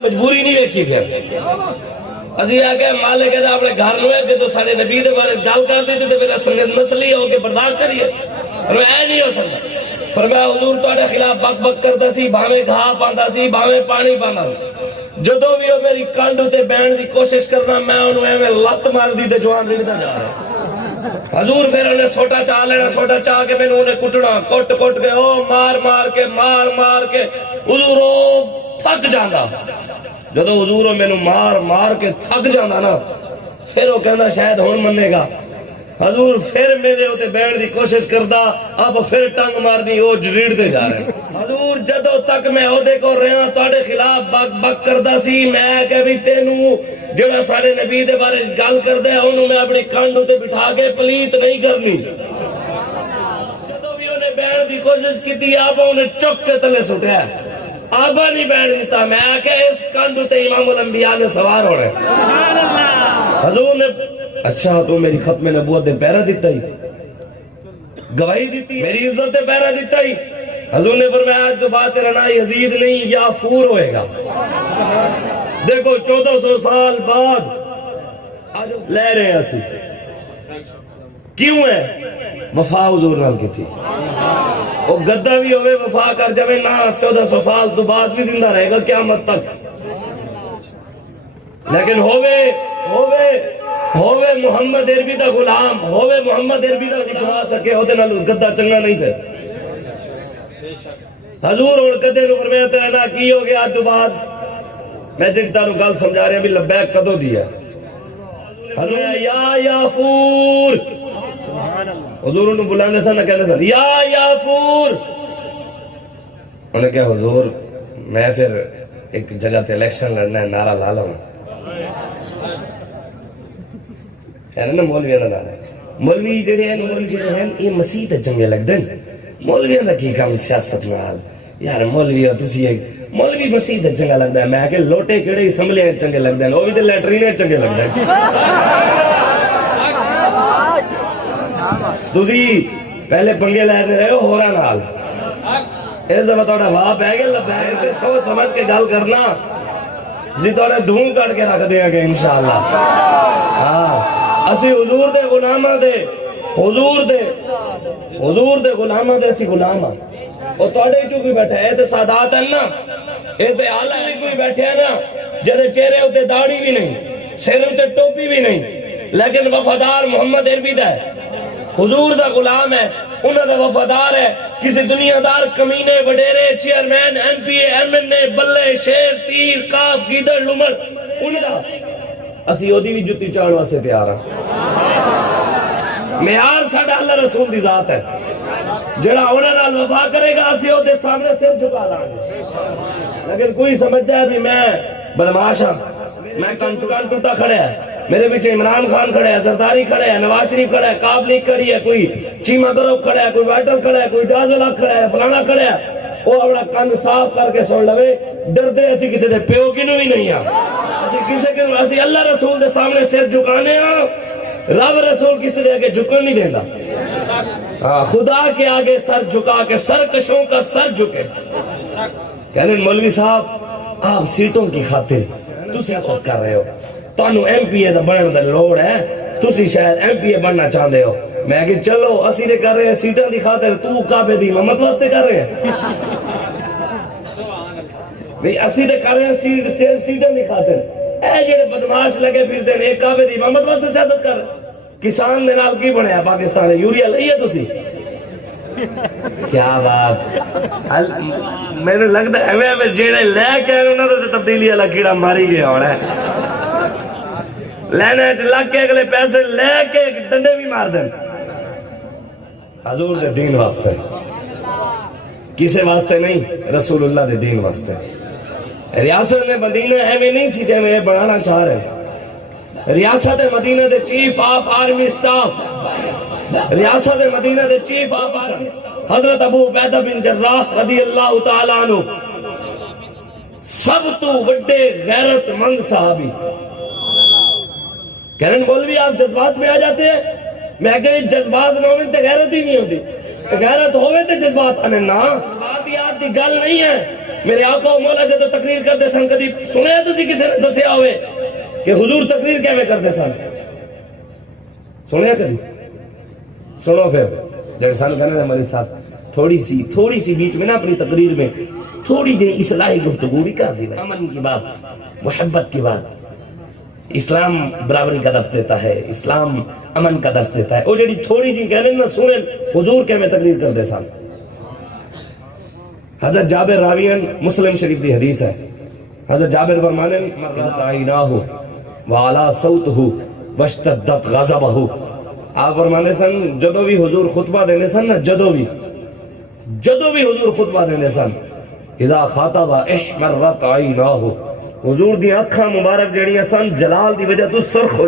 مجبوری نہیں ویکھی پھر اسی آگے مالک ہے اپنے گھر نوے کہ تو سارے نبی دے بارے گل کر دیتے تو پھر نسلی ہو کے برداشت کریے پر میں اے نہیں ہو سکتا پر میں حضور تواڈے خلاف بک بک کرتا سی بھاویں گھا پاندا سی بھاویں پانی پاندا سی جدوں بھی وہ میری کانڈ تے بہن دی کوشش کرنا میں انہوں ایویں لت مار دی تے جوان رڑدا جا رہا حضور پھر انہیں سوٹا چاہ لینا سوٹا چاہ کے میں انہیں کٹنا کٹ کٹ کے او مار مار کے حضور او تھک جاندا جدو حضور میں مار مار کے تھک جانا نا پھر وہ کہنا شاید ہون مننے گا حضور پھر میرے ہوتے بیٹھ دی کوشش کردا اب پھر ٹنگ مارنی وہ جریڑ دے جا رہے ہیں حضور جدو تک میں عہدے کو رہا تواڈے خلاف بک بک کردا سی میں کہ بھی تینوں جڑا سارے نبی دے بارے گل کردے انہوں میں اپنی کانڈ تے بٹھا کے پلیت نہیں کرنی جدو بھی انہیں بیٹھ دی کوشش کی آپ انہیں چک کے تلے سٹیا آبا نہیں بیٹھ دیتا میں کہ اس کانڈو تے امام الانبیاء نے سوار ہو رہے حضور نے اچھا تو میری ختم نبوت دے پیرا دیتا ہی گواہی دیتی میری عزت دے پیرا دیتا ہی حضور نے فرمایا آج تو بات تیرا نا یزید نہیں یافور ہوئے گا دیکھو 1400 سال بعد آج لے رہے ہیں اسی کیوں ہے وفا حضور نال کی تھی وہ گدہ بھی ہوئے وفا کر جاوے نا 1400 سال تو بعد بھی زندہ رہے گا قیامت تک لیکن ہوئے محمد عربی دا غلام ہوئے محمد عربی دا دکھوا سکے ہوتے نہ گدہ چنگا نہیں پھر حضور اور گدے نو فرمایا تیرا نا کی ہو گیا آج تو بعد میں جنتا نو گل سمجھا رہے ہیں بھی لبیک کدو دیا حضور یا یافور حضور انہوں بلانے سا نہ کہنے سا یا یافور انہیں کہا حضور میں پھر ایک جگہ تے الیکشن لڑنا ہے نعرہ لالا ہوں خیر نا مولوی دا نعرہ مولوی جڑے ہیں مولوی جسے ہیں یہ مسیح تے چنگے لگ دیں مولوی دا کی کام سیاست نال یار مولوی ہو تسی ایک مولوی مسیح تے چنگا لگ دیں میں کہ لوٹے کیڑے اسمبلیاں چنگے لگ دیں وہ بھی تے لیٹرینے چنگے لگ دیں تسی پہلے پنگے لہنے رہے ہو ہورا نال اس دفعہ توڑا واپ ہے کہ لبیک تے سوچ سمجھ کے گل کرنا جی توڑے دھون کٹ کے رکھ دیا گے انشاءاللہ ہاں اسی حضور دے غلامہ دے حضور دے غلامہ دے اسی غلامہ اور توڑے جو بھی بیٹھے ہے تے سادات ہیں نا اے تے آلہ ہی کوئی بیٹھے ہیں نا جدے چہرے ہوتے داڑھی بھی نہیں سر ہوتے ٹوپی بھی نہیں لیکن وفادار محمد عربی دا ہے حضور دا غلام ہے انہوں دا وفادار ہے کسی دنیا دار کمینے وڈیرے chairman M P A M N A بلے شیر تیر کاف گیدر لمر انہوں دا اسی او دی بھی جتی چاڑوا سے تیار ہیں معیار ساڑھا اللہ رسول دی ذات ہے جڑا انہوں نال وفا کرے گا اسی او دے سامنے سر جھکا لائیں لیکن کوئی سمجھتا ہے بھی میں بدماشا میں کنٹوٹا کھڑے ہیں میرے پیچھے عمران خان کھڑے ہیں زرداری کھڑے ہیں نواز شریف کھڑے ہیں کعب لیگ کھڑی ہے کوئی چیمہ گروپ کھڑے ہے کوئی وائٹل کھڑے ہے کوئی جازلہ کھڑے ہے فلانا کھڑے ہے وہ اپنا کن صاف کر کے سن لوے ڈردے ایسی کسی دے پیو کی نو بھی نہیں ہے اسی اللہ رسول دے سامنے سر جھکانے ہیں رب رسول کسی دے آگے جھکن نہیں دینا خدا کے آگے سر جھکا کے سرکشوں کا سر جھکے کہنے مولوی صاحب آپ سیٹوں کی خاطر تو سیاست کر رہے ہو تانو ایم پی اے دا بنن دا لوڑ ہے تسی شاید ایم پی اے بننا چاہتے ہو میں کہ چلو اسی دے کر رہے ہیں سیٹاں دی خاطر تو کعبے دی امامت واسطے کر رہے ہیں بھئی اسی دے کر رہے ہیں سیٹاں دی خاطر اے جڑے بدماش لگے پھرتے ہیں ایک کعبے دی امامت واسطے سیاست کر کسان دے نال کی بنیا پاکستان یوریا لئی ہے تسی کیا بات میرے لگتا ہے ہمیں جیڑے لے کے انہوں نے تبدیلی اللہ کیڑا ماری گیا ہونا ہے لینے لگ کے اگلے پیسے لے کے ڈنڈے بھی مار دیں حضور دے دین واسطے کسے واسطے نہیں رسول اللہ دے دین واسطے ریاست مدینہ ایویں نہیں سی جے میں بڑھانا چاہ رہے ریاست مدینہ دے چیف آف آرمی سٹاف ریاست مدینہ دے چیف آف آرمی سٹاف حضرت ابو عبیدہ بن جراح رضی اللہ تعالیٰ عنہ سب تو وڈے غیرت مند صحابی کہنے مولوی آپ جذبات میں آ جاتے ہیں میں کہے جذبات نہ ہوئے تو غیرت ہی نہیں ہوتی غیرت ہوئے تو جذبات آنے نا واقعات دی گل نہیں ہے. میرے آقا و مولا جدو تقریر کرتے سن کدی سنیا تسی کسی نے دسیا ہوئے کہ حضور تقریر کیویں کرتے سن؟ سنیا کدی؟ سنو پھر جڑے سن کہنے ہمارے ساتھ تھوڑی سی بیچ میں نا اپنی تقریر میں تھوڑی دیر اصلاحی گفتگو بھی کر دی. امن کی بات، محبت کی بات. اسلام برابری کا درس دیتا ہے، اسلام امن کا درس دیتا ہے. وہ جڑی تھوڑی جی کہنے نا سنیں حضور کے میں تقریر کرتے سن. حضرت جابر راویان مسلم شریف دی حدیث ہے. حضرت جابر فرمانے مرت عیناہ وعلا صوتہ واشتدت غضبہ. آپ فرمانے سن جدو بھی حضور خطبہ دینے سن نا، جدو بھی حضور خطبہ دینے سن، اذا خاطب احمرت عیناہ، حضور دی اکھاں مبارک جڑیاں سن جلال دی وجہ تو سرخ ہو